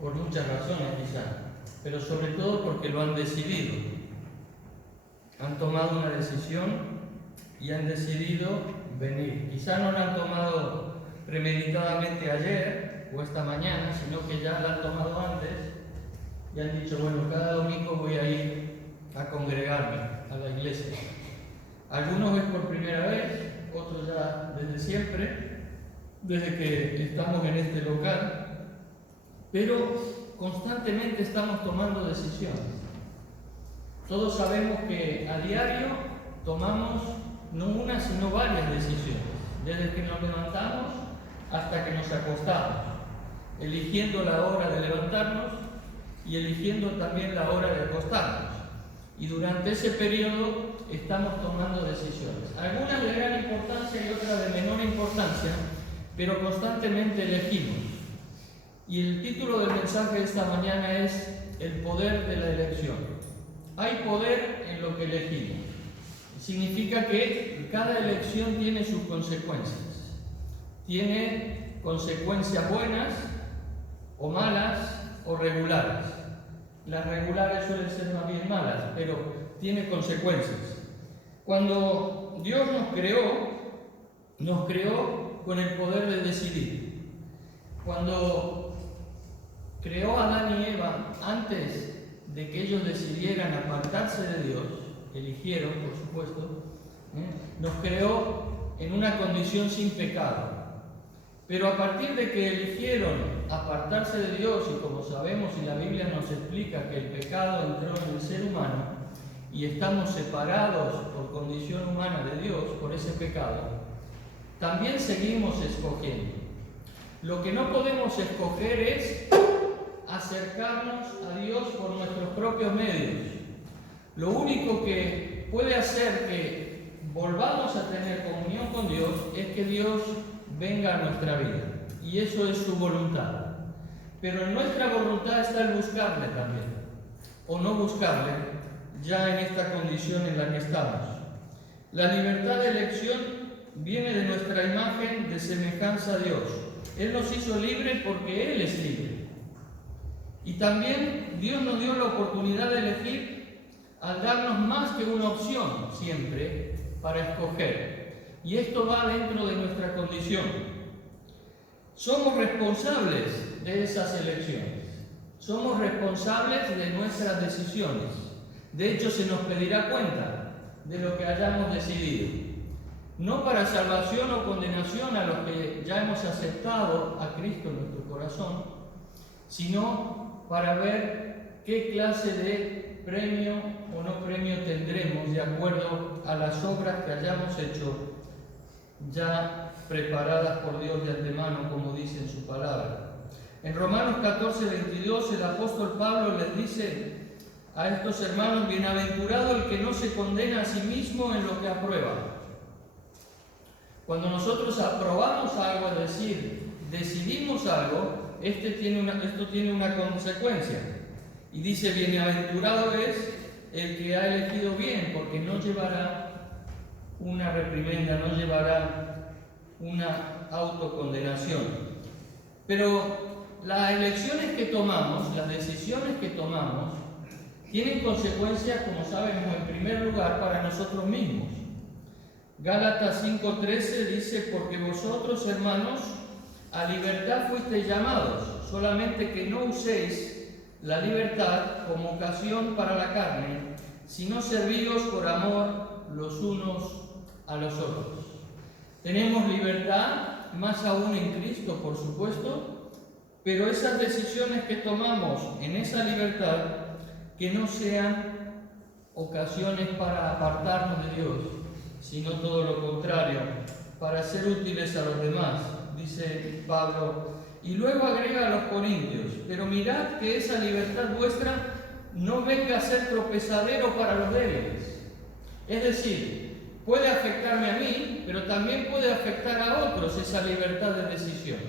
por muchas razones quizás, pero sobre todo porque lo han decidido. Han tomado una decisión y han decidido venir. Quizás no la han tomado premeditadamente ayer o esta mañana, sino que ya la han tomado antes y han dicho, bueno, cada domingo voy a ir a congregarme a la iglesia. Algunos es por primera vez, otros ya desde siempre, desde que estamos en este local, pero constantemente estamos tomando decisiones. Todos sabemos que a diario tomamos no una sino varias decisiones, desde que nos levantamos hasta que nos acostamos, eligiendo la hora de levantarnos y eligiendo también la hora de acostarnos. Y durante ese periodo estamos tomando decisiones, algunas de gran importancia y otras de menor importancia, pero constantemente elegimos. Y el título del mensaje de esta mañana es el poder de la elección. Hay poder en lo que elegimos. Significa que cada elección tiene sus consecuencias. Tiene consecuencias buenas o malas o regulares. Las regulares suelen ser más bien malas, pero tiene consecuencias. Cuando Dios nos creó con el poder de decidir. Cuando creó a Adán y Eva, antes de que ellos decidieran apartarse de Dios, eligieron, por supuesto, nos creó en una condición sin pecado. Pero a partir de que eligieron apartarse de Dios, y como sabemos y la Biblia nos explica que el pecado entró en el ser humano y estamos separados por condición humana de Dios por ese pecado, también seguimos escogiendo. Lo que no podemos escoger es acercarnos a Dios por nuestros propios medios. Lo único que puede hacer que volvamos a tener comunión con Dios es que Dios venga a nuestra vida, y eso es su voluntad. Pero en nuestra voluntad está el buscarle también, o no buscarle, ya en esta condición en la que estamos. La libertad de elección viene de nuestra imagen de semejanza a Dios. Él nos hizo libres porque Él es libre. Y también Dios nos dio la oportunidad de elegir al darnos más que una opción siempre para escoger. Y esto va dentro de nuestra condición. Somos responsables de esas elecciones. Somos responsables de nuestras decisiones. De hecho, se nos pedirá cuenta de lo que hayamos decidido. No para salvación o condenación a los que ya hemos aceptado a Cristo en nuestro corazón, sino para ver qué clase de premio o no premio tendremos de acuerdo a las obras que hayamos hecho ya preparadas por Dios de antemano, como dice en su palabra. En Romanos 14:22 el apóstol Pablo les dice a estos hermanos: bienaventurado el que no se condena a sí mismo en lo que aprueba. Cuando nosotros aprobamos algo, es decir, decidimos algo, esto tiene una consecuencia. Y dice: bienaventurado es el que ha elegido bien, porque no llevará una reprimenda, no llevará una autocondenación. Pero las elecciones que tomamos, las decisiones que tomamos, tienen consecuencias, como sabemos, en primer lugar para nosotros mismos. Gálatas 5:13 dice: porque vosotros, hermanos, a libertad fuisteis llamados, solamente que no uséis la libertad como ocasión para la carne, sino servíos por amor los unos a los otros. Tenemos libertad, más aún en Cristo, por supuesto, pero esas decisiones que tomamos en esa libertad, que no sean ocasiones para apartarnos de Dios, sino todo lo contrario, para ser útiles a los demás, dice Pablo. Y luego agrega a los corintios: pero mirad que esa libertad vuestra no venga a ser tropezadero para los débiles. Es decir, puede afectarme a mí, pero también puede afectar a otros esa libertad de decisión.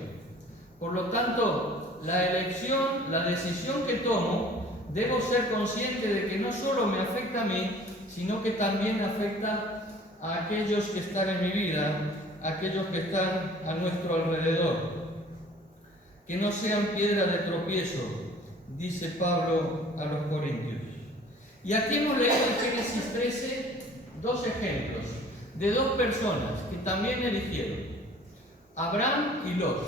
Por lo tanto, la elección, la decisión que tomo, debo ser consciente de que no solo me afecta a mí, sino que también afecta a aquellos que están en mi vida, a aquellos que están a nuestro alrededor. Que no sean piedra de tropiezo dice Pablo a los Corintios. Y aquí hemos leído en Génesis 13 dos ejemplos de dos personas que también eligieron, Abraham y Lot.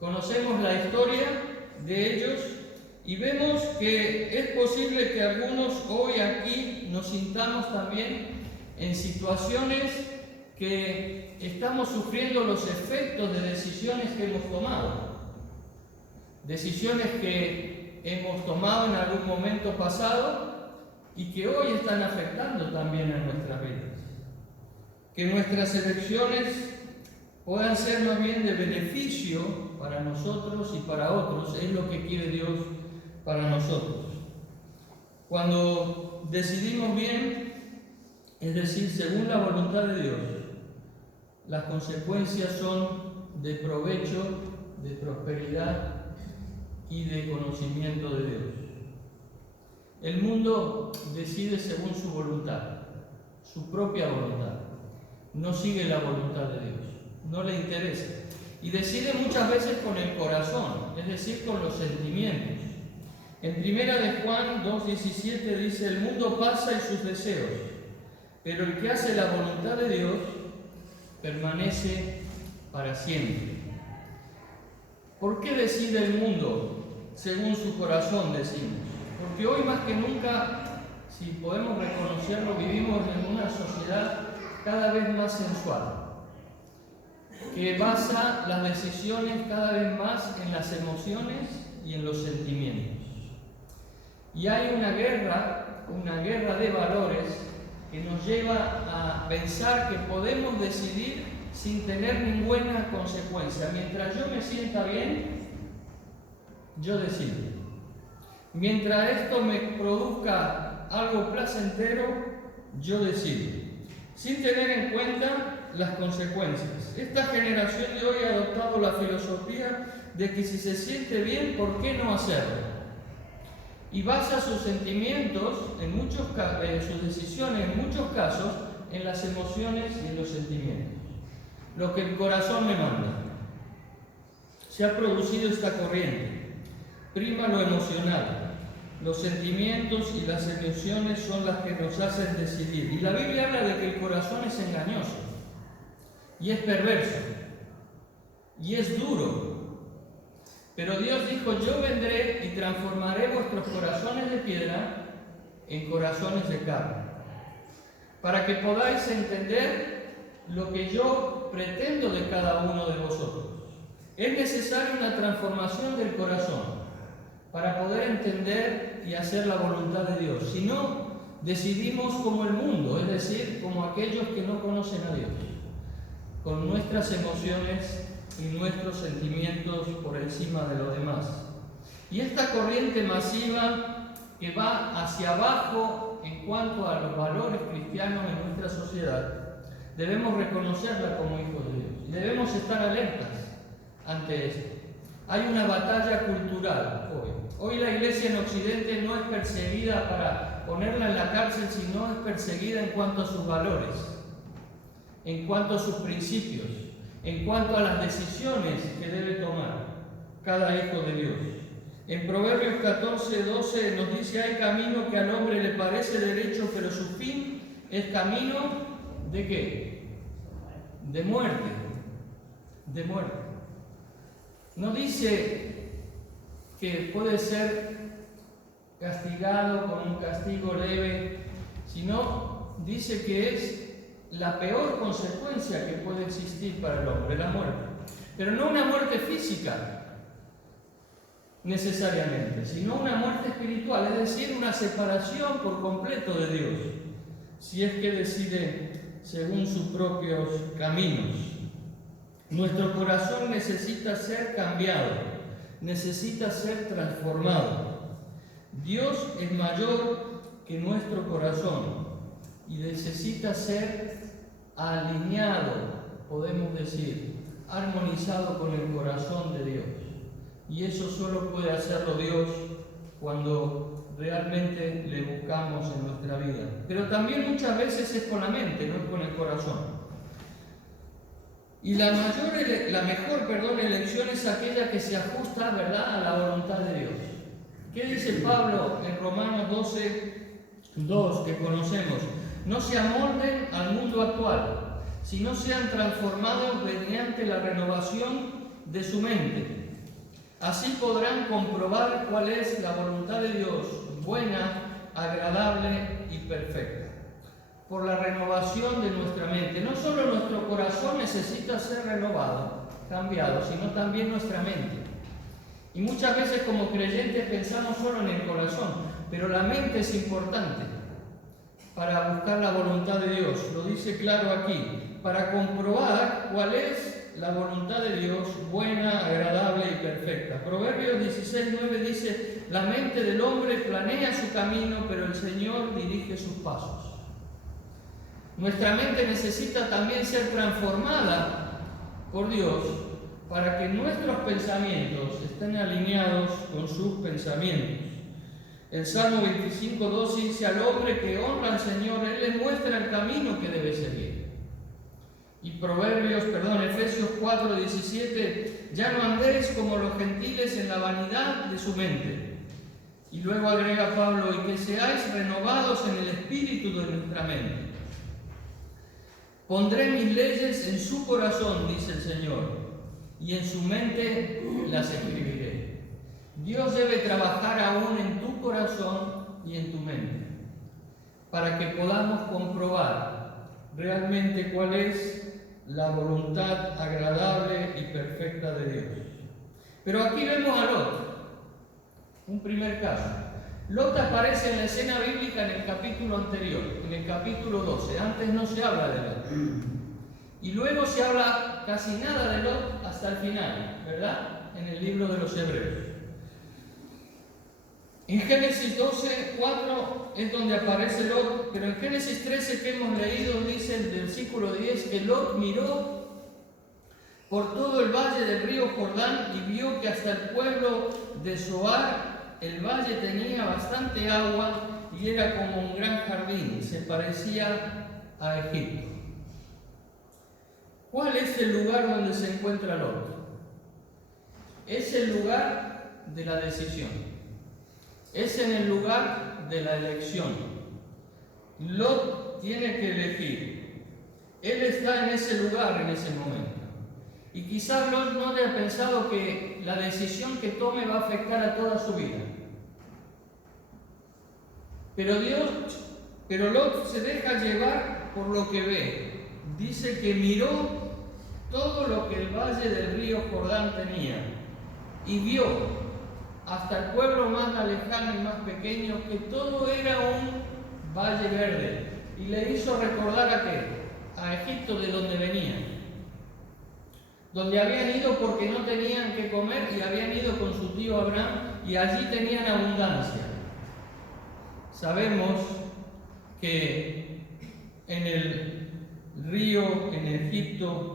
Conocemos la historia de ellos y vemos que es posible que algunos hoy aquí nos sintamos también en situaciones que estamos sufriendo los efectos de decisiones que hemos tomado. Decisiones que hemos tomado en algún momento pasado y que hoy están afectando también a nuestras vidas. Que nuestras elecciones puedan ser más bien de beneficio para nosotros y para otros, es lo que quiere Dios para nosotros. Cuando decidimos bien, es decir, según la voluntad de Dios, las consecuencias son de provecho, de prosperidad y de conocimiento de Dios. El mundo decide según su voluntad, su propia voluntad. No sigue la voluntad de Dios, no le interesa. Y decide muchas veces con el corazón, es decir, con los sentimientos. En 1 de Juan 2:17 dice: el mundo pasa y sus deseos, pero el que hace la voluntad de Dios permanece para siempre. ¿Por qué decide el mundo según su corazón, decimos? Porque hoy más que nunca, si podemos reconocerlo, vivimos en una sociedad cada vez más sensual, que basa las decisiones cada vez más en las emociones y en los sentimientos. Y hay una guerra de valores que nos lleva a pensar que podemos decidir sin tener ninguna consecuencia. Mientras yo me sienta bien, yo decido. Mientras esto me produzca algo placentero, yo decido, sin tener en cuenta las consecuencias. Esta generación de hoy ha adoptado la filosofía de que si se siente bien, ¿por qué no hacerlo? Y basa sus sentimientos, sus decisiones en muchos casos, en las emociones y en los sentimientos. Lo que el corazón me manda. Se ha producido esta corriente. Prima lo emocional. Los sentimientos y las emociones son las que nos hacen decidir. Y la Biblia habla de que el corazón es engañoso y es perverso y es duro. Pero Dios dijo: yo vendré y transformaré vuestros corazones de piedra en corazones de carne, para que podáis entender lo que yo pretendo de cada uno de vosotros. Es necesaria una transformación del corazón para poder entender y hacer la voluntad de Dios. Si no, decidimos como el mundo, es decir, como aquellos que no conocen a Dios, con nuestras emociones y nuestros sentimientos por encima de los demás. Y esta corriente masiva que va hacia abajo en cuanto a los valores cristianos en nuestra sociedad, debemos reconocerla como hijos de Dios y debemos estar alertas ante esto. Hay una batalla cultural hoy. Hoy la iglesia en Occidente no es perseguida para ponerla en la cárcel, sino es perseguida en cuanto a sus valores, en cuanto a sus principios, en cuanto a las decisiones que debe tomar cada hijo de Dios. En Proverbios 14:12 nos dice: hay camino que al hombre le parece derecho, pero su fin es camino ¿de qué? De muerte. De muerte. No dice que puede ser castigado con un castigo leve, sino dice que es la peor consecuencia que puede existir para el hombre, la muerte. Pero no una muerte física necesariamente, sino una muerte espiritual, es decir, una separación por completo de Dios, si es que decide según sus propios caminos. Nuestro corazón necesita ser cambiado, necesita ser transformado. Dios es mayor que nuestro corazón y necesita ser alineado, podemos decir, armonizado con el corazón de Dios. Y eso solo puede hacerlo Dios cuando realmente le buscamos en nuestra vida. Pero también muchas veces es con la mente, no es con el corazón. Y la mejor elección es aquella que se ajusta, ¿verdad?, a la voluntad de Dios. ¿Qué dice Pablo en Romanos 12:2 que conocemos? No se amolden al mundo actual, sino sean transformados mediante la renovación de su mente. Así podrán comprobar cuál es la voluntad de Dios, buena, agradable y perfecta. Por la renovación de nuestra mente. No solo nuestro corazón necesita ser renovado, cambiado, sino también nuestra mente. Y muchas veces como creyentes pensamos solo en el corazón, pero la mente es importante para buscar la voluntad de Dios. Lo dice claro aquí, para comprobar cuál es la voluntad de Dios, buena, agradable y perfecta. Proverbios 16:9 dice, la mente del hombre planea su camino, pero el Señor dirige sus pasos. Nuestra mente necesita también ser transformada por Dios para que nuestros pensamientos estén alineados con sus pensamientos. El Salmo 25:2 dice, al hombre que honra al Señor, Él le muestra el camino que debe seguir. Y Efesios 4:17, ya no andéis como los gentiles en la vanidad de su mente. Y luego agrega Pablo, y que seáis renovados en el espíritu de nuestra mente. Pondré mis leyes en su corazón, dice el Señor, y en su mente las escribiré. Dios debe trabajar aún en tu corazón y en tu mente, para que podamos comprobar realmente cuál es la voluntad agradable y perfecta de Dios. Pero aquí vemos a Lot, un primer caso. Lot aparece en la escena bíblica en el capítulo anterior, en el capítulo 12. Antes no se habla de Lot. Y luego se habla casi nada de Lot hasta el final, ¿verdad? En el libro de los Hebreos. En Génesis 12:4 es donde aparece Lot, pero en Génesis 13 que hemos leído dice el versículo 10 que Lot miró por todo el valle del río Jordán y vio que hasta el pueblo de Zoar el valle tenía bastante agua y era como un gran jardín, se parecía a Egipto. ¿Cuál es el lugar donde se encuentra Lot? Es el lugar de la decisión. Es en el lugar de la elección. Lot tiene que elegir. Él está en ese lugar en ese momento. Y quizás Lot no haya pensado que la decisión que tome va a afectar a toda su vida. Pero Lot se deja llevar por lo que ve. Dice que miró todo lo que el valle del río Jordán tenía y vio hasta el pueblo más lejano y más pequeño que todo era un valle verde. Y le hizo recordar a qué? A Egipto, de donde venían. Donde habían ido porque no tenían que comer y habían ido con su tío Abraham y allí tenían abundancia. Sabemos que en el río, en Egipto,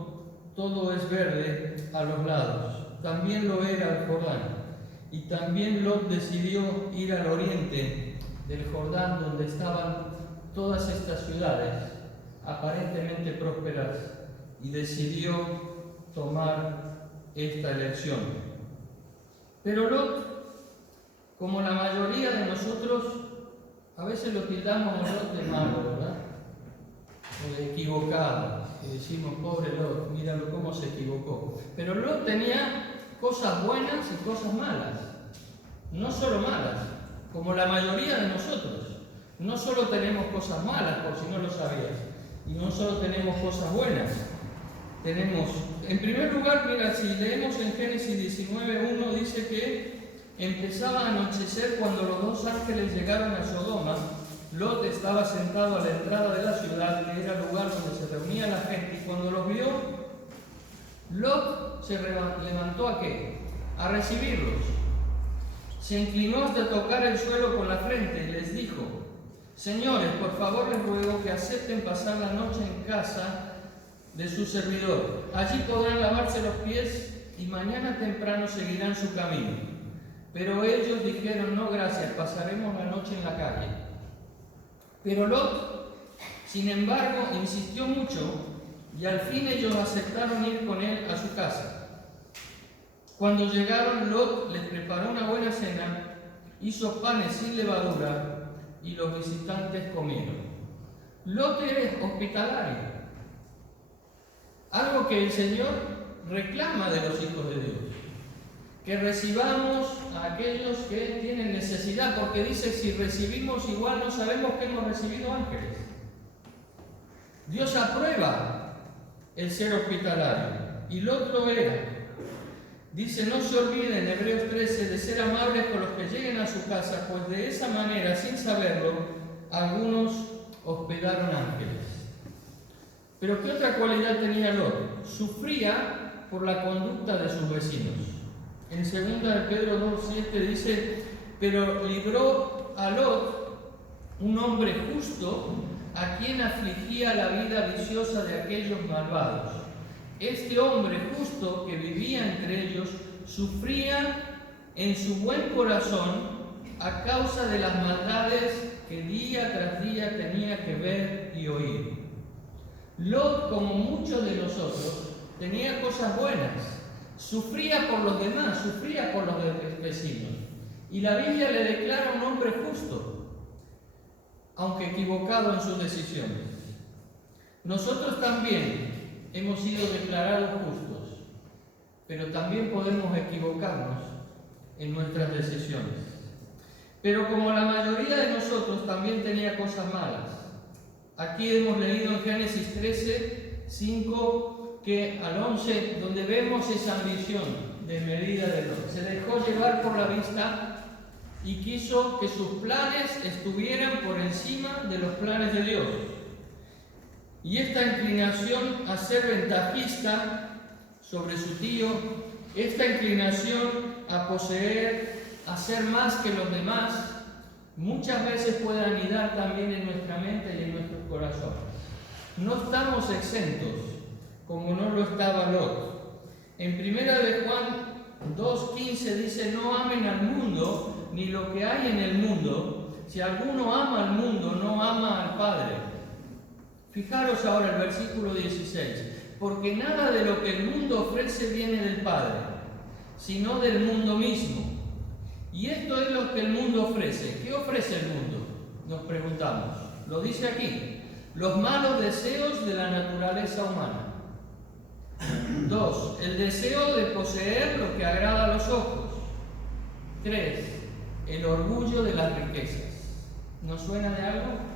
todo es verde a los lados. También lo era el Jordán. Y también Lot decidió ir al oriente del Jordán, donde estaban todas estas ciudades aparentemente prósperas, y decidió tomar esta elección. Pero Lot, como la mayoría de nosotros, a veces lo tildamos a Lot de malo, ¿verdad? O de equivocado. Y decimos, pobre Lot, míralo cómo se equivocó. Pero Lot tenía cosas buenas y cosas malas. No solo malas, como la mayoría de nosotros. No solo tenemos cosas malas, por si no lo sabías, y no solo tenemos cosas buenas. Tenemos, en primer lugar, mira, si leemos en Génesis 19:1, dice que empezaba a anochecer cuando los dos ángeles llegaron a Sodoma. Lot estaba sentado a la entrada de la ciudad, que era el lugar donde se reunía la gente, y cuando los vio, Lot se levantó ¿a qué? A recibirlos. Se inclinó hasta tocar el suelo con la frente y les dijo: Señores, por favor les ruego que acepten pasar la noche en casa de su servidor. Allí podrán lavarse los pies y mañana temprano seguirán su camino. Pero ellos dijeron: no, gracias, pasaremos la noche en la calle. Pero Lot, sin embargo, insistió mucho y al fin ellos aceptaron ir con él a su casa. Cuando llegaron, Lot les preparó una buena cena hizo panes sin levadura y los visitantes comieron. Lot es hospitalario, algo que el Señor reclama de los hijos de Dios, que recibamos a aquellos que tienen necesidad, porque dice, si recibimos igual no sabemos que hemos recibido ángeles. Dios aprueba el ser hospitalario, y Lot lo era. Dice, no se olviden, Hebreos 13, de ser amables con los que lleguen a su casa, pues de esa manera, sin saberlo, algunos hospedaron ángeles. Pero ¿qué otra cualidad tenía Lot? Sufría por la conducta de sus vecinos. En 2 de Pedro 2:7 dice, pero libró a Lot, un hombre justo, a quien afligía la vida viciosa de aquellos malvados. Este hombre justo que vivía entre ellos sufría en su buen corazón a causa de las maldades que día tras día tenía que ver y oír. Lot, como muchos de nosotros, tenía cosas buenas, sufría por los demás, sufría por los vecinos. Y la Biblia le declara un hombre justo, aunque equivocado en sus decisiones. Nosotros también hemos sido declarados justos, pero también podemos equivocarnos en nuestras decisiones. Pero como la mayoría de nosotros también tenía cosas malas, aquí hemos leído en Génesis 13, 5 al 11, donde vemos esa ambición desmedida de Lot. Se dejó llevar por la vista y quiso que sus planes estuvieran por encima de los planes de Dios. Y esta inclinación a ser ventajista sobre su tío, esta inclinación a poseer, a ser más que los demás, muchas veces puede anidar también en nuestra mente y en nuestros corazones. No estamos exentos, como no lo estaba Lot. En 1 de Juan 2:15 dice, no amen al mundo ni lo que hay en el mundo. Si alguno ama al mundo, no ama al Padre. Fijaros ahora el versículo 16. Porque nada de lo que el mundo ofrece viene del Padre, sino del mundo mismo. Y esto es lo que el mundo ofrece. ¿Qué ofrece el mundo? Nos preguntamos. Lo dice aquí. Los malos deseos de la naturaleza humana. 2. El deseo de poseer lo que agrada a los ojos. 3. El orgullo de las riquezas. ¿Nos suena de algo?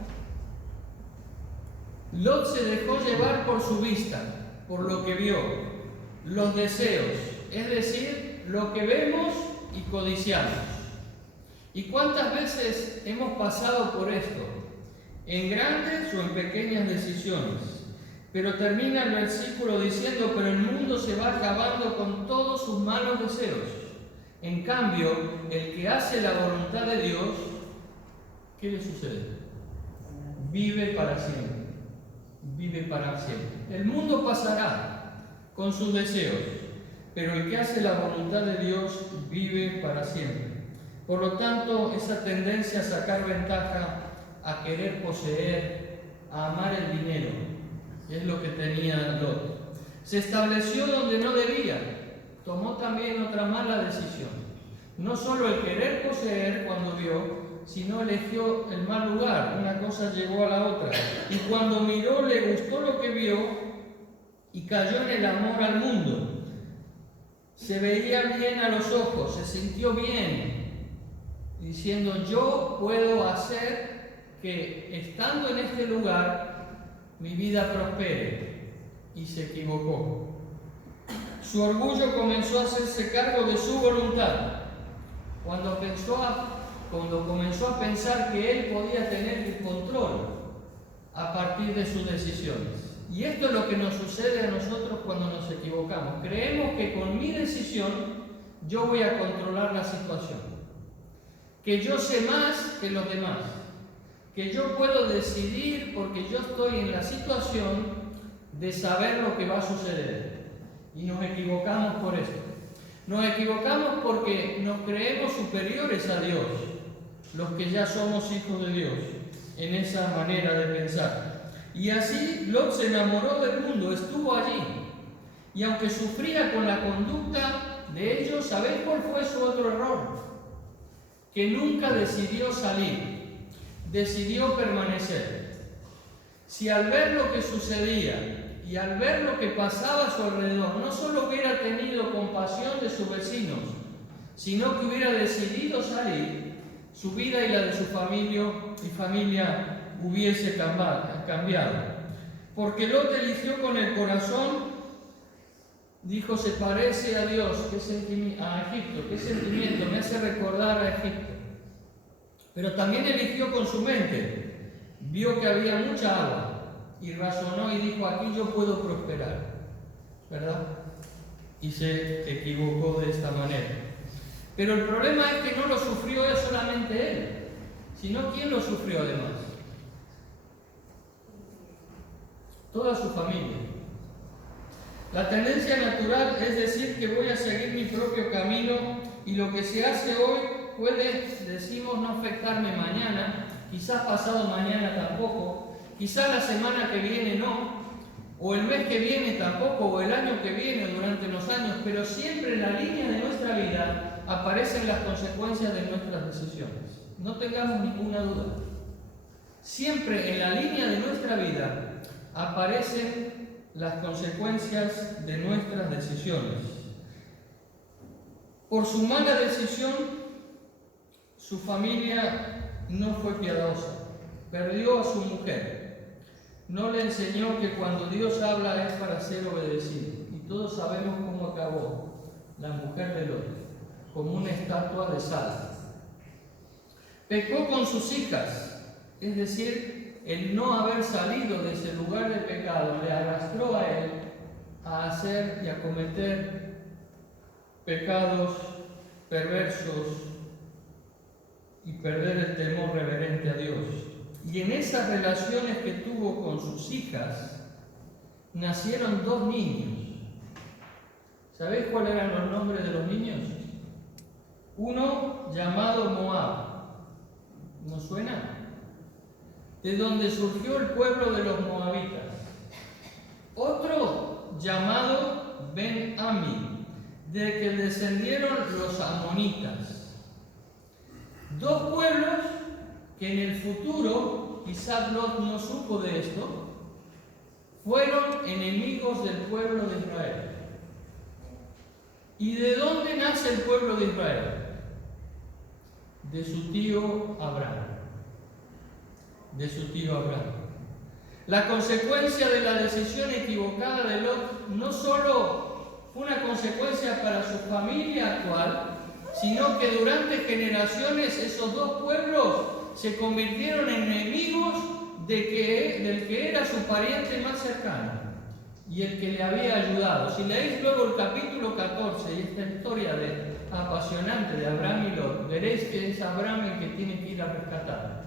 Lot se dejó llevar por su vista, por lo que vio, los deseos, es decir, lo que vemos y codiciamos. ¿Y cuántas veces hemos pasado por esto? En grandes o en pequeñas decisiones. Pero termina el versículo diciendo, pero el mundo se va acabando con todos sus malos deseos. En cambio, el que hace la voluntad de Dios, ¿qué le sucede? Vive para siempre. Vive para siempre. El mundo pasará con sus deseos, pero el que hace la voluntad de Dios vive para siempre. Por lo tanto, esa tendencia a sacar ventaja, a querer poseer, a amar el dinero, es lo que tenía Lot. Se estableció donde no debía, tomó también otra mala decisión. No solo el querer poseer cuando vio, sino eligió el mal lugar, una cosa llegó a la otra. Y cuando miró, le gustó lo que vio y cayó en el amor al mundo. Se veía bien a los ojos, se sintió bien, diciendo, yo puedo hacer que estando en este lugar mi vida prospere. Y se equivocó. Su orgullo comenzó a hacerse cargo de su voluntad. Cuando comenzó a pensar que él podía tener el control a partir de sus decisiones. Y esto es lo que nos sucede a nosotros cuando nos equivocamos. Creemos que con mi decisión yo voy a controlar la situación, que yo sé más que los demás, que yo puedo decidir porque yo estoy en la situación de saber lo que va a suceder. Y nos equivocamos por esto. Nos equivocamos porque nos creemos superiores a Dios, los que ya somos hijos de Dios, en esa manera de pensar. Y así Lot se enamoró del mundo, estuvo allí. Y aunque sufría con la conducta de ellos, ¿sabéis cuál fue su otro error? que nunca decidió salir, decidió permanecer. Si al ver lo que sucedía y al ver lo que pasaba a su alrededor, no solo hubiera tenido compasión de sus vecinos, sino que hubiera decidido salir, su vida y la de su familia hubiese cambiado. Porque Lot eligió con el corazón, dijo, se parece a Dios, a Egipto, qué sentimiento, me hace recordar a Egipto. Pero también eligió con su mente, vio que había mucha agua y razonó y dijo, aquí yo puedo prosperar, ¿verdad? Y se equivocó de esta manera. Pero el problema es que no lo sufrió solamente él, sino ¿quién lo sufrió además? Toda su familia. La tendencia natural es decir que voy a seguir mi propio camino y lo que se hace hoy puede, decimos, no afectarme mañana, quizás pasado mañana tampoco, quizás la semana que viene no, o el mes que viene tampoco, o el año que viene, durante los años, pero siempre en la línea de nuestra vida aparecen las consecuencias de nuestras decisiones. No tengamos ninguna duda. Siempre en la línea de nuestra vida aparecen las consecuencias de nuestras decisiones. Por su mala decisión, su familia no fue piadosa, perdió a su mujer, no le enseñó que cuando Dios habla es para ser obedecido. Y todos sabemos cómo acabó la mujer de Lot, como una estatua de sal. Pecó con sus hijas, es decir, el no haber salido de ese lugar de pecado le arrastró a él a hacer y a cometer pecados perversos y perder el temor reverente a Dios. Y en esas relaciones que tuvo con sus hijas, nacieron 2 niños. ¿Sabéis cuáles eran los nombres de los niños? Uno llamado Moab. ¿No suena? De donde surgió el pueblo de los moabitas. Otro llamado Ben-Ami, de que descendieron los amonitas. 2 pueblos que en el futuro, quizás Lot no supo de esto, fueron enemigos del pueblo de Israel. ¿Y de dónde nace el pueblo de Israel? De su tío Abraham. De su tío Abraham. La consecuencia de la decisión equivocada de Lot no solo fue una consecuencia para su familia actual, sino que durante generaciones esos 2 pueblos se convirtieron en enemigos del que era su pariente más cercano y el que le había ayudado. Si leéis luego el capítulo 14 y esta historia apasionante de Abraham y Lot, veréis que es Abraham el que tiene que ir a rescatar.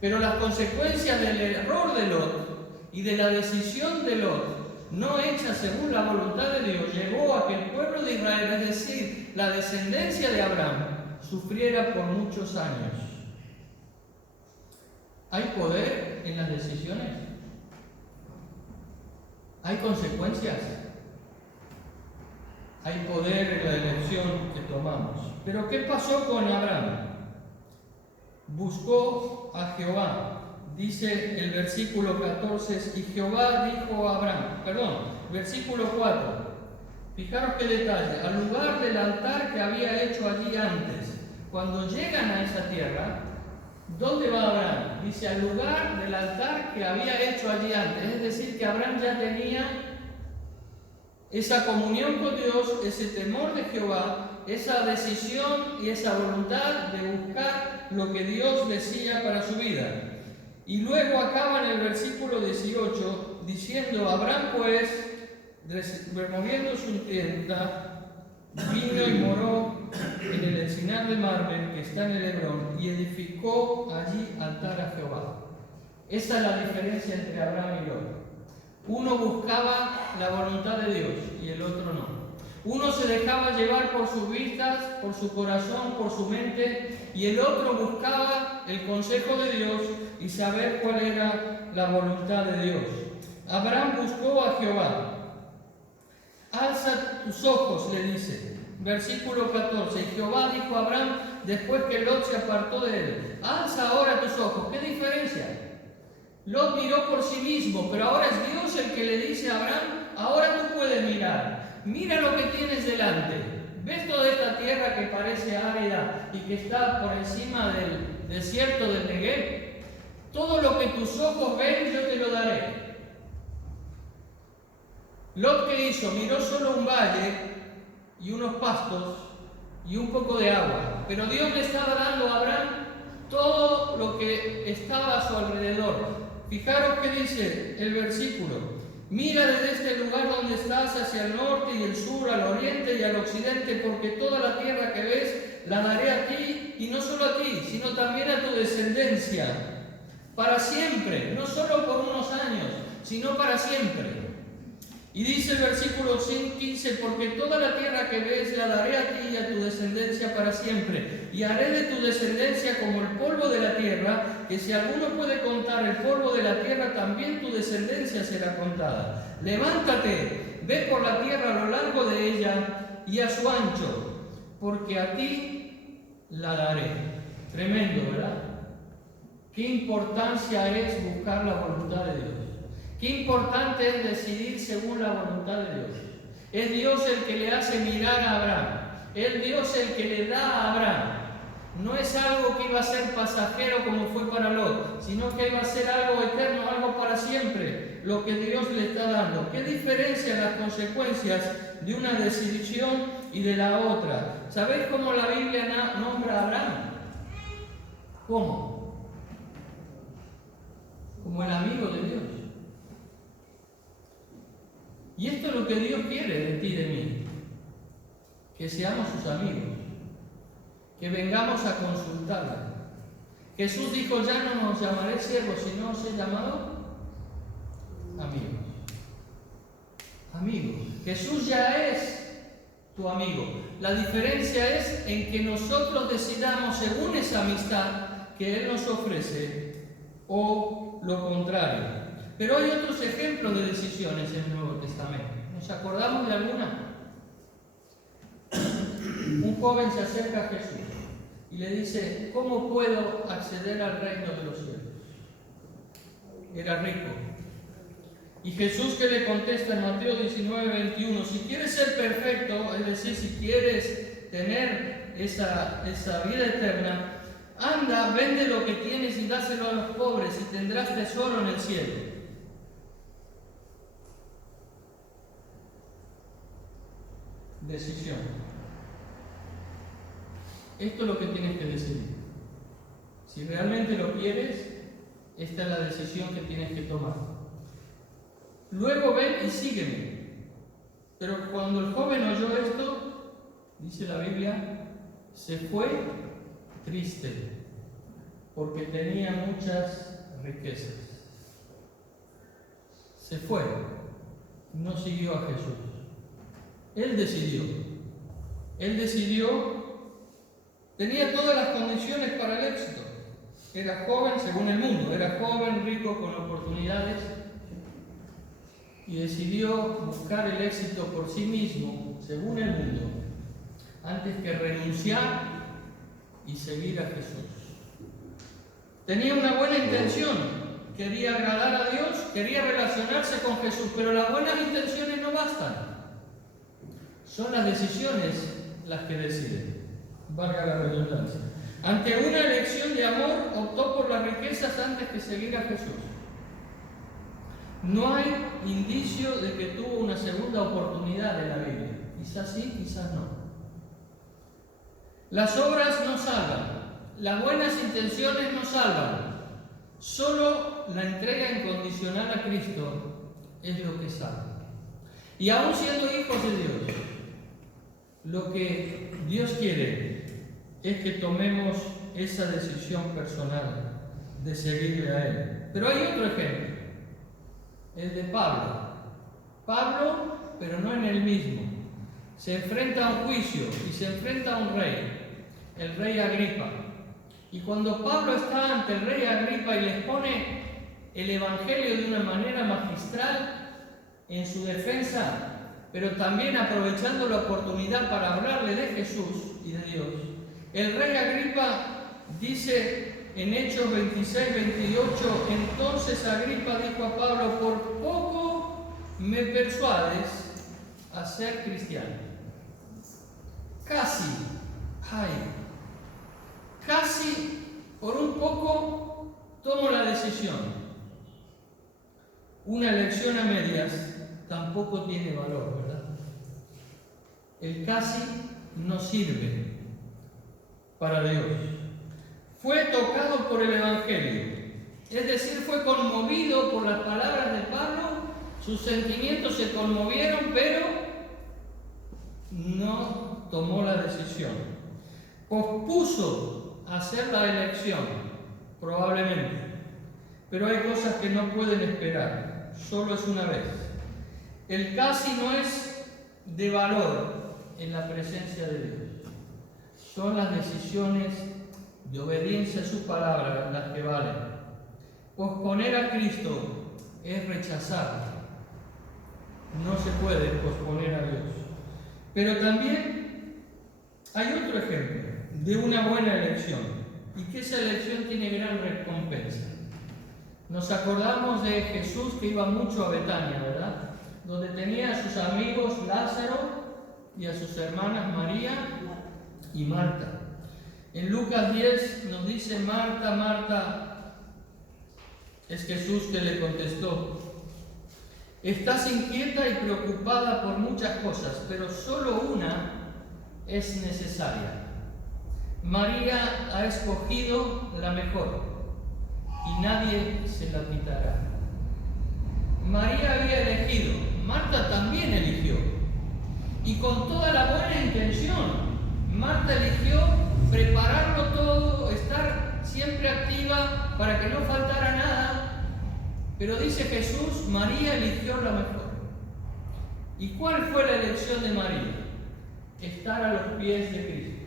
Pero las consecuencias del error de Lot y de la decisión de Lot, no hecha según la voluntad de Dios, llevó a que el pueblo de Israel, es decir, la descendencia de Abraham, sufriera por muchos años. ¿Hay poder en las decisiones? ¿Hay consecuencias? Hay poder en la elección que tomamos. Pero ¿qué pasó con Abraham? Buscó a Jehová. Dice el versículo 14, y Jehová dijo a Abraham, versículo 4, fijaros qué detalle, al lugar del altar que había hecho allí antes. Cuando llegan a esa tierra, ¿dónde va Abraham? Dice, al lugar del altar que había hecho allí antes. Es decir, que Abraham ya tenía esa comunión con Dios, ese temor de Jehová, esa decisión y esa voluntad de buscar lo que Dios decía para su vida. Y luego acaba en el versículo 18 diciendo, Abraham pues, removiendo su tienda, vino y moró en el encinar de Mamre que está en el Hebrón y edificó allí altar a Jehová. Esa es la diferencia entre Abraham y Lot. Uno buscaba la voluntad de Dios y el otro no. Uno se dejaba llevar por sus vistas, por su corazón, por su mente, y el otro buscaba el consejo de Dios y saber cuál era la voluntad de Dios. Abraham buscó a Jehová. Alza tus ojos, le dice, Versículo 14. Y Jehová dijo a Abraham, después que Lot se apartó de él: alza ahora tus ojos. ¿Qué diferencia? Lot miró por sí mismo, pero ahora es Dios el que le dice a Abraham: ahora tú puedes mirar. Mira lo que tienes delante. ¿Ves toda esta tierra que parece árida y que está por encima del desierto del Negev? Todo lo que tus ojos ven, yo te lo daré. Lot, ¿qué hizo? Miró solo un valle y unos pastos y un poco de agua, pero Dios le estaba dando a Abraham todo lo que estaba a su alrededor. Fijaros que dice el versículo: mira desde este lugar donde estás hacia el norte y el sur, al oriente y al occidente, porque toda la tierra que ves la daré a ti, y no solo a ti, sino también a tu descendencia, para siempre, no solo por unos años, sino para siempre. Y dice el versículo 15: porque toda la tierra que ves la daré a ti y a tu descendencia para siempre, y haré de tu descendencia como el polvo de la tierra, que si alguno puede contar el polvo de la tierra, también tu descendencia será contada. Levántate, ve por la tierra a lo largo de ella y a su ancho, porque a ti la daré. Tremendo, ¿verdad? Qué importancia es buscar la voluntad de Dios. Qué importante es decidir según la voluntad de Dios. Es Dios el que le hace mirar a Abraham. Es Dios el que le da a Abraham. No es algo que iba a ser pasajero como fue para Lot, sino que iba a ser algo eterno, algo para siempre, lo que Dios le está dando. ¿Qué diferencia las consecuencias de una decisión y de la otra? ¿Sabéis cómo la Biblia nombra a Abraham? ¿Cómo? Como el amigo de Dios. Y esto es lo que Dios quiere de ti y de mí: que seamos sus amigos, que vengamos a consultarle. Jesús dijo: ya no nos llamaré siervos, sino os he llamado amigos. Amigos. Jesús ya es tu amigo. La diferencia es en que nosotros decidamos según esa amistad que Él nos ofrece o lo contrario. Pero hay otros ejemplos de decisiones en el Nuevo Testamento. ¿Nos acordamos de alguna? Un joven se acerca a Jesús y le dice: ¿cómo puedo acceder al reino de los cielos? Era rico. Y Jesús, que le contesta en Mateo 19:21: si quieres ser perfecto, es decir, si quieres tener esa vida eterna, anda, vende lo que tienes y dáselo a los pobres y tendrás tesoro en el cielo. Decisión. Esto es lo que tienes que decidir. Si realmente lo quieres, esta es la decisión que tienes que tomar. Luego ven y sígueme. Pero cuando el joven oyó esto, dice la Biblia, se fue triste, porque tenía muchas riquezas. Se fue, no siguió a Jesús. Él decidió, tenía todas las condiciones para el éxito. Era joven, según el mundo, era joven, rico, con oportunidades, y decidió buscar el éxito por sí mismo, según el mundo, antes que renunciar y seguir a Jesús. Tenía una buena intención, quería agradar a Dios, quería relacionarse con Jesús, pero las buenas intenciones no bastan. Son las decisiones las que deciden, valga la redundancia. Ante una elección de amor, optó por las riquezas antes que seguir a Jesús. No hay indicio de que tuvo una segunda oportunidad en la Biblia. Quizás sí, quizás no. Las obras no salvan, las buenas intenciones no salvan. Solo la entrega incondicional a Cristo es lo que salva. Y aún siendo hijos de Dios, lo que Dios quiere es que tomemos esa decisión personal de seguirle a Él. Pero hay otro ejemplo, el de Pablo. Pablo, pero no en el mismo. Se enfrenta a un juicio y se enfrenta a un rey, el rey Agripa. Y cuando Pablo está ante el rey Agripa y le expone el Evangelio de una manera magistral en su defensa, pero también aprovechando la oportunidad para hablarle de Jesús y de Dios, el rey Agripa dice en Hechos 26, 28, entonces Agripa dijo a Pablo, por poco me persuades a ser cristiano. Casi, casi por un poco tomo la decisión. Una elección a medias tampoco tiene valor, ¿verdad? El casi no sirve para Dios. Fue tocado por el Evangelio, es decir, fue conmovido por las palabras de Pablo, sus sentimientos se conmovieron, pero no tomó la decisión. Pospuso hacer la elección, probablemente, pero hay cosas que no pueden esperar, solo es una vez. El casi no es de valor en la presencia de Dios. Son las decisiones de obediencia a su palabra las que valen. Posponer a Cristo es rechazarlo. No se puede posponer a Dios. Pero también hay otro ejemplo de una buena elección y que esa elección tiene gran recompensa. Nos acordamos de Jesús que iba mucho a Betania, ¿verdad? Donde tenía a sus amigos Lázaro y a sus hermanas María y Marta. En Lucas 10 nos dice, Marta, Marta, es Jesús que le contestó, estás inquieta y preocupada por muchas cosas, pero solo una es necesaria. María ha escogido la mejor y nadie se la quitará. María había elegido, Marta también eligió, y con toda la buena intención. Marta eligió prepararlo todo, estar siempre activa para que no faltara nada, pero dice Jesús, María eligió la mejor. ¿Y cuál fue la elección de María? Estar a los pies de Cristo,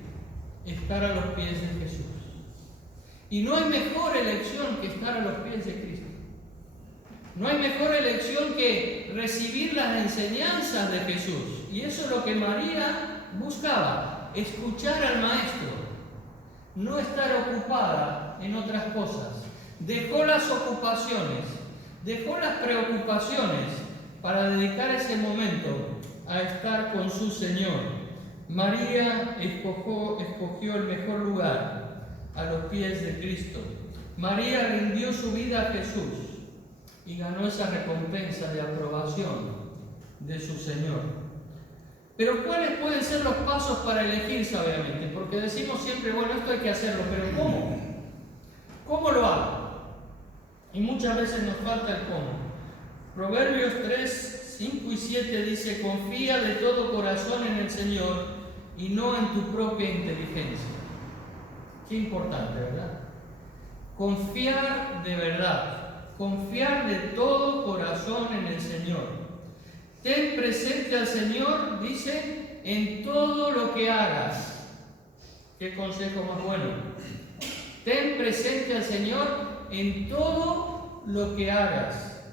estar a los pies de Jesús. Y no hay mejor elección que estar a los pies de Cristo. No hay mejor elección que recibir las enseñanzas de Jesús. Y eso es lo que María buscaba, escuchar al Maestro, no estar ocupada en otras cosas. Dejó las ocupaciones, dejó las preocupaciones para dedicar ese momento a estar con su Señor. María escogió el mejor lugar, a los pies de Cristo. María rindió su vida a Jesús y ganó esa recompensa de aprobación de su Señor. Pero ¿cuáles pueden ser los pasos para elegir sabiamente? Porque decimos siempre, bueno, esto hay que hacerlo, pero ¿cómo? ¿Cómo lo hago? Y muchas veces nos falta el cómo. Proverbios 3, 5 y 7 dice, confía de todo corazón en el Señor y no en tu propia inteligencia. Qué importante, ¿verdad? Confiar de verdad, confiar de todo corazón en el Señor. Ten presente al Señor, dice, en todo lo que hagas. Qué consejo más bueno. Ten presente al Señor en todo lo que hagas,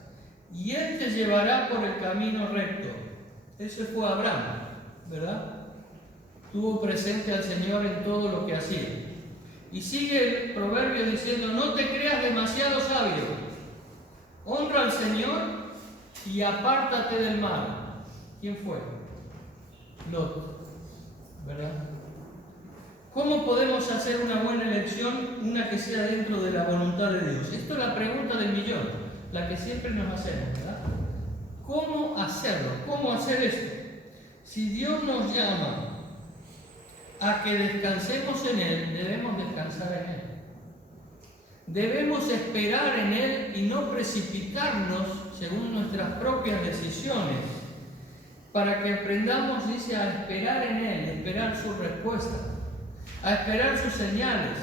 y Él te llevará por el camino recto. Ese fue Abraham, ¿verdad? Tuvo presente al Señor en todo lo que hacía. Y sigue el proverbio diciendo, no te creas demasiado sabio. Honra al Señor y apártate del mal. ¿Quién fue? Lot, ¿verdad? ¿Cómo podemos hacer una buena elección, una que sea dentro de la voluntad de Dios? Esto es la pregunta del millón, la que siempre nos hacemos, ¿verdad? ¿Cómo hacerlo? ¿Cómo hacer esto? Si Dios nos llama a que descansemos en Él, debemos descansar en Él. Debemos esperar en Él y no precipitarnos según nuestras propias decisiones, para que aprendamos, dice, a esperar en Él, a esperar su respuesta, a esperar sus señales.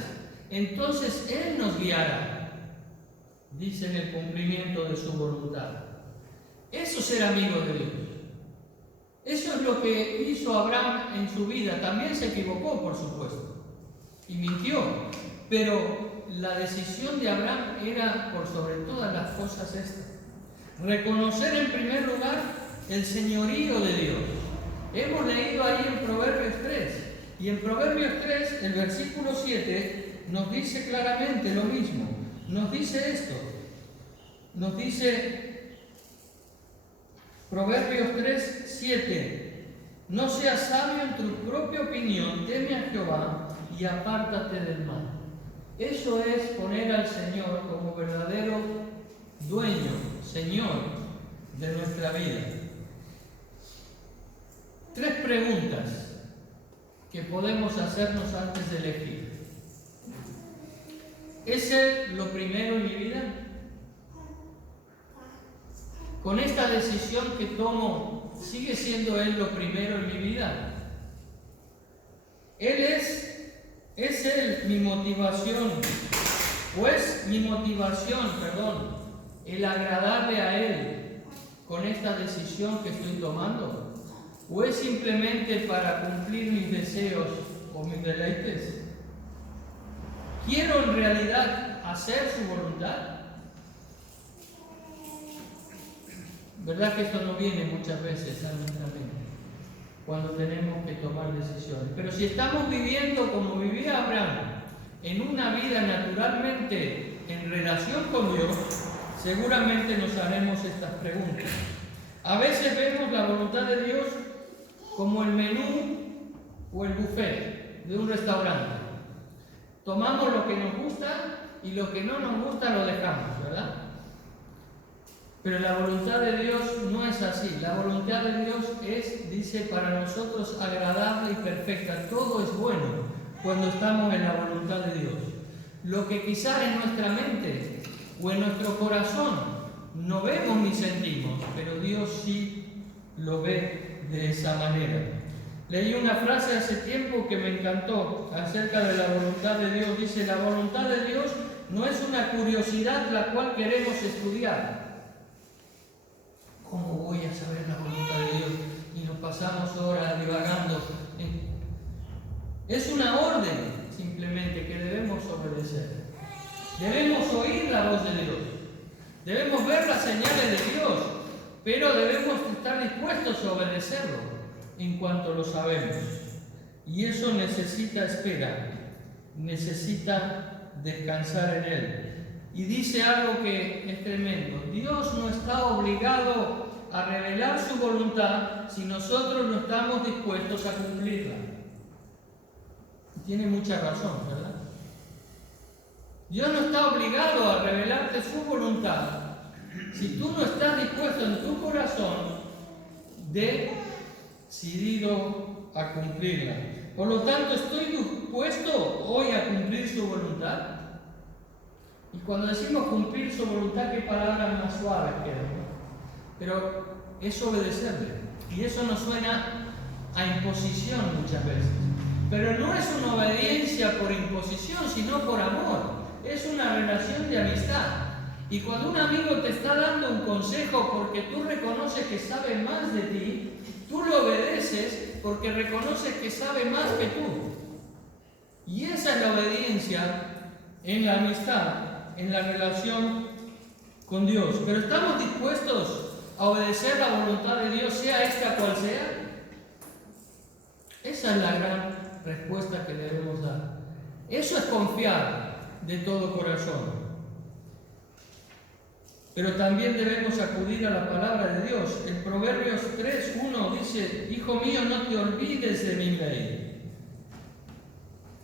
Entonces Él nos guiará, dice, en el cumplimiento de su voluntad. Eso es ser amigo de Dios. Eso es lo que hizo Abraham en su vida. También se equivocó, por supuesto, y mintió, pero la decisión de Abraham era, por sobre todas las cosas, esta: reconocer en primer lugar el señorío de Dios. Hemos leído ahí en Proverbios 3, y en Proverbios 3, el versículo 7, nos dice claramente lo mismo. Nos dice esto, nos dice Proverbios 3, 7, no seas sabio en tu propia opinión, teme a Jehová y apártate del mal. Eso es poner al Señor como verdadero dueño, Señor de nuestra vida. 3 preguntas que podemos hacernos antes de elegir. ¿Es Él lo primero en mi vida? ¿Con esta decisión que tomo, sigue siendo Él lo primero en mi vida? ¿Es Él mi motivación? ¿O es mi motivación, el agradarle a Él con esta decisión que estoy tomando? ¿O es simplemente para cumplir mis deseos o mis deleites? ¿Quiero en realidad hacer su voluntad? ¿Verdad que esto no viene muchas veces a nuestra mente cuando tenemos que tomar decisiones? Pero si estamos viviendo como vivía Abraham, en una vida naturalmente en relación con Dios, seguramente nos haremos estas preguntas. A veces vemos la voluntad de Dios como el menú o el buffet de un restaurante. Tomamos lo que nos gusta y lo que no nos gusta lo dejamos, ¿verdad? Pero la voluntad de Dios no es así. La voluntad de Dios es, dice, para nosotros agradable y perfecta. Todo es bueno cuando estamos en la voluntad de Dios. Lo que quizás en nuestra mente o en nuestro corazón no vemos ni sentimos, pero Dios sí lo ve de esa manera. Leí una frase hace tiempo que me encantó acerca de la voluntad de Dios. Dice, la voluntad de Dios no es una curiosidad la cual queremos estudiar. ¿Cómo voy a saber la voluntad de Dios? Y nos pasamos horas divagando. Es una orden simplemente que debemos obedecer. Debemos oír la voz de Dios. Debemos ver las señales de Dios, pero debemos estar dispuestos a obedecerlo en cuanto lo sabemos. Y eso necesita espera, necesita descansar en Él. Y dice algo que es tremendo. Dios no está obligado a revelar su voluntad si nosotros no estamos dispuestos a cumplirla. Y tiene mucha razón, ¿verdad? Dios no está obligado a revelarte su voluntad si tú no estás dispuesto en tu corazón decidido a cumplirla. Por lo tanto, ¿estoy dispuesto hoy a cumplir su voluntad? Y cuando decimos cumplir su voluntad, qué palabras más suaves quedan, ¿no? Pero es obedecerle. Y eso nos suena a imposición muchas veces. Pero no es una obediencia por imposición, sino por amor. Es una relación de amistad. Y cuando un amigo te está dando un consejo porque tú reconoces que sabe más de ti, tú lo obedeces porque reconoces que sabe más que tú. Y esa es la obediencia en la amistad, en la relación con Dios. Pero ¿estamos dispuestos a obedecer la voluntad de Dios, sea esta cual sea? Esa es la gran respuesta que debemos dar. Eso es confiar de todo corazón. Pero también debemos acudir a la palabra de Dios. En Proverbios 3:1 dice, Hijo mío, no te olvides de mi ley,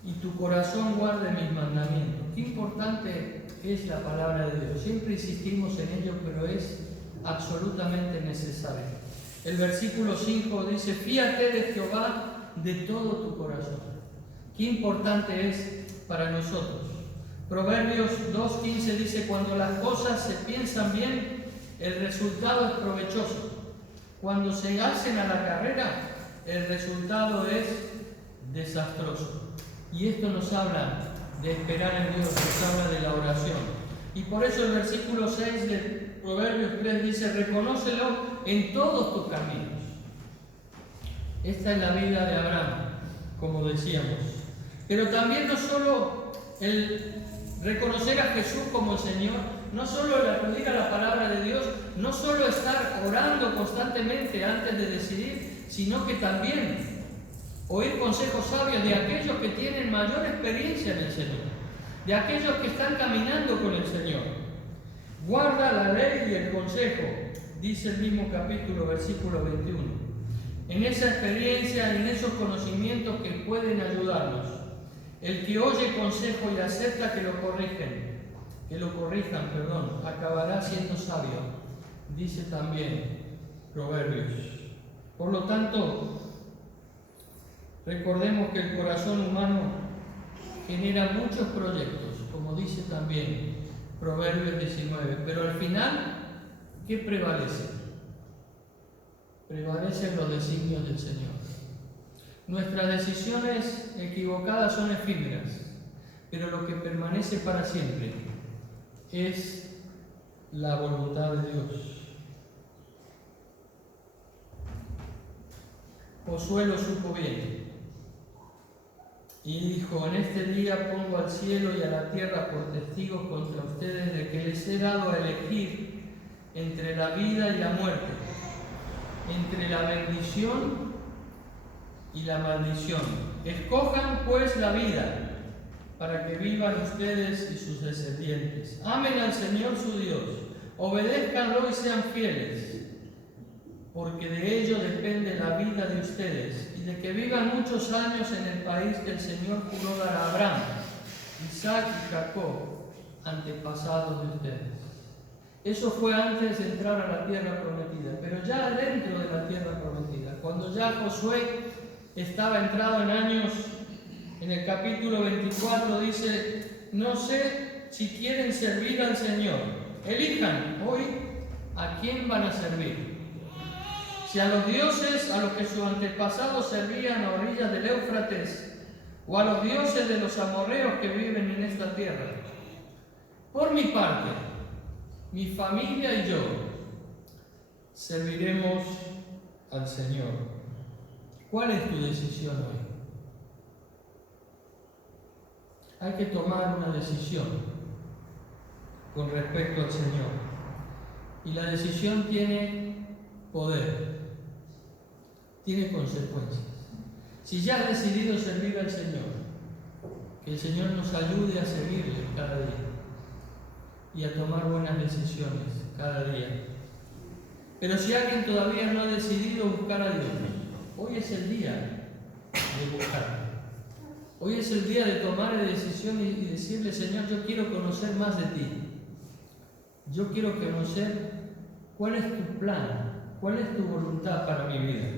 y tu corazón guarde mis mandamientos. Qué importante es la palabra de Dios. Siempre insistimos en ello, pero es absolutamente necesario. El versículo 5 dice, fíate de Jehová de todo tu corazón. Qué importante es para nosotros. Proverbios 2:15 dice, cuando las cosas se piensan bien, el resultado es provechoso. Cuando se hacen a la carrera, el resultado es desastroso. Y esto nos habla de esperar en Dios, nos habla de la oración. Y por eso el versículo 6 de Proverbios 3 dice, reconócelo en todos tus caminos. Esta es la vida de Abraham, como decíamos. Pero también no solo el reconocer a Jesús como el Señor, no solo el acudir a la palabra de Dios, no solo estar orando constantemente antes de decidir, sino que también oír consejos sabios de aquellos que tienen mayor experiencia en el Señor, de aquellos que están caminando con el Señor. Guarda la ley y el consejo, dice el mismo capítulo, versículo 21. En esa experiencia, en esos conocimientos que pueden ayudarnos. El que oye consejo y acepta que lo corrijan, acabará siendo sabio, dice también Proverbios. Por lo tanto, recordemos que el corazón humano genera muchos proyectos, como dice también Proverbios 19, pero al final, ¿qué prevalece? Prevalecen los designios del Señor. Nuestras decisiones equivocadas son efímeras, pero lo que permanece para siempre es la voluntad de Dios. Josué lo supo bien y dijo: en este día pongo al cielo y a la tierra por testigos contra ustedes de que les he dado a elegir entre la vida y la muerte, entre la bendición y la maldición. Escojan pues la vida, para que vivan ustedes y sus descendientes. Amen al Señor su Dios, obedézcanlo y sean fieles, porque de ello depende la vida de ustedes y de que vivan muchos años en el país que el Señor juró dar a Abraham, Isaac y Jacob, antepasados de ustedes. Eso fue antes de entrar a la tierra prometida, pero ya dentro de la tierra prometida, cuando ya Josué estaba entrado en años, en el capítulo 24 dice: no sé si quieren servir al Señor, elijan hoy a quién van a servir. Si a los dioses a los que sus antepasados servían a orillas del Éufrates, o a los dioses de los amorreos que viven en esta tierra. Por mi parte, mi familia y yo serviremos al Señor. ¿Cuál es tu decisión hoy? Hay que tomar una decisión con respecto al Señor. Y la decisión tiene poder, tiene consecuencias. Si ya has decidido servir al Señor, que el Señor nos ayude a seguirle cada día y a tomar buenas decisiones cada día. Pero si alguien todavía no ha decidido buscar a Dios, hoy es el día de buscarlo. Hoy es el día de tomar la decisión y decirle: Señor, yo quiero conocer más de ti. Yo quiero conocer cuál es tu plan, cuál es tu voluntad para mi vida.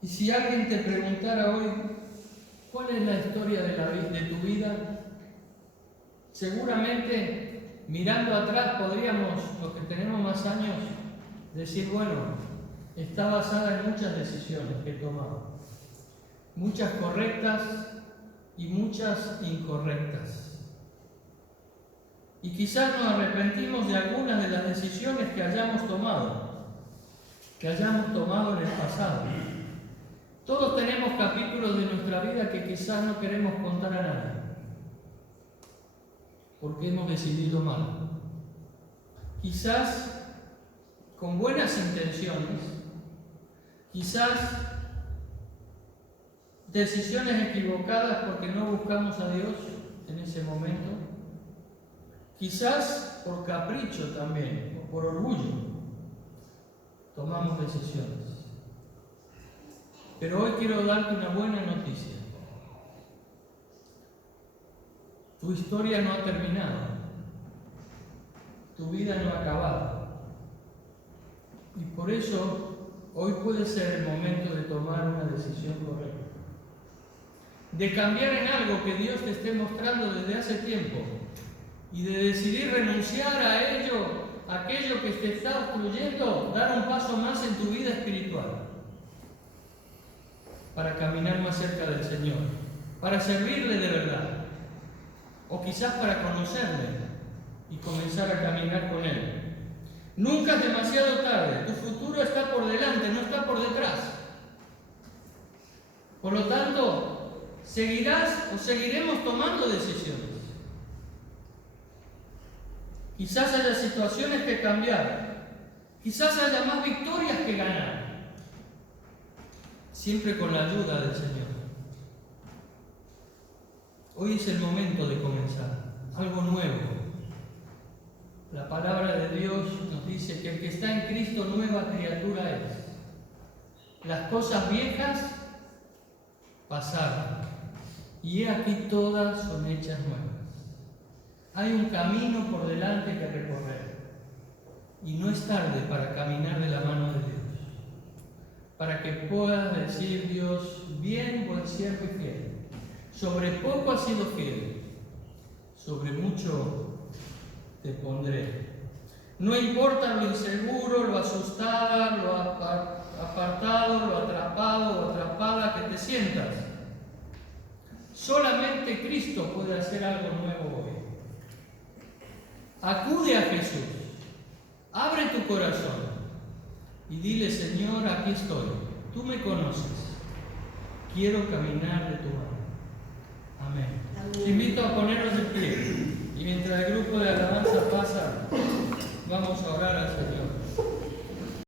Y si alguien te preguntara hoy cuál es la historia de tu vida, seguramente mirando atrás podríamos, los que tenemos más años, decir: bueno, está basada en muchas decisiones que he tomado, muchas correctas y muchas incorrectas. Y quizás nos arrepentimos de algunas de las decisiones que hayamos tomado en el pasado. Todos tenemos capítulos de nuestra vida que quizás no queremos contar a nadie, porque hemos decidido mal. Quizás con buenas intenciones, quizás decisiones equivocadas porque no buscamos a Dios en ese momento, quizás por capricho también, o por orgullo, tomamos decisiones. Pero hoy quiero darte una buena noticia. Tu historia no ha terminado, tu vida no ha acabado. Y por eso hoy puede ser el momento de tomar una decisión correcta, de cambiar en algo que Dios te esté mostrando desde hace tiempo y de decidir renunciar a ello, aquello que te está obstruyendo, dar un paso más en tu vida espiritual para caminar más cerca del Señor, para servirle de verdad, o quizás para conocerle y comenzar a caminar con Él. Nunca es demasiado tarde, tu futuro está por delante, no está por detrás. Por lo tanto, ¿Seguirás o seguiremos tomando decisiones? Quizás haya situaciones que cambiar, quizás haya más victorias que ganar, siempre con la ayuda del Señor. Hoy es el momento de comenzar algo nuevo. La palabra de Dios nos dice que el que está en Cristo nueva criatura es. Las cosas viejas pasaron y he aquí todas son hechas nuevas. Hay un camino por delante que recorrer y no es tarde para caminar de la mano de Dios, para que puedas decir: Dios, bien, buen siervo y fiel. Sobre poco has sido fiel, sobre mucho te pondré. No importa lo inseguro, lo asustada, lo apartado, lo atrapado o atrapada que te sientas. Solamente Cristo puede hacer algo nuevo hoy. Acude a Jesús, abre tu corazón y dile: Señor, aquí estoy, tú me conoces, quiero caminar de tu mano. Amén. Te invito a ponernos de pie y mientras el grupo de alabanza pasa, vamos a orar al Señor.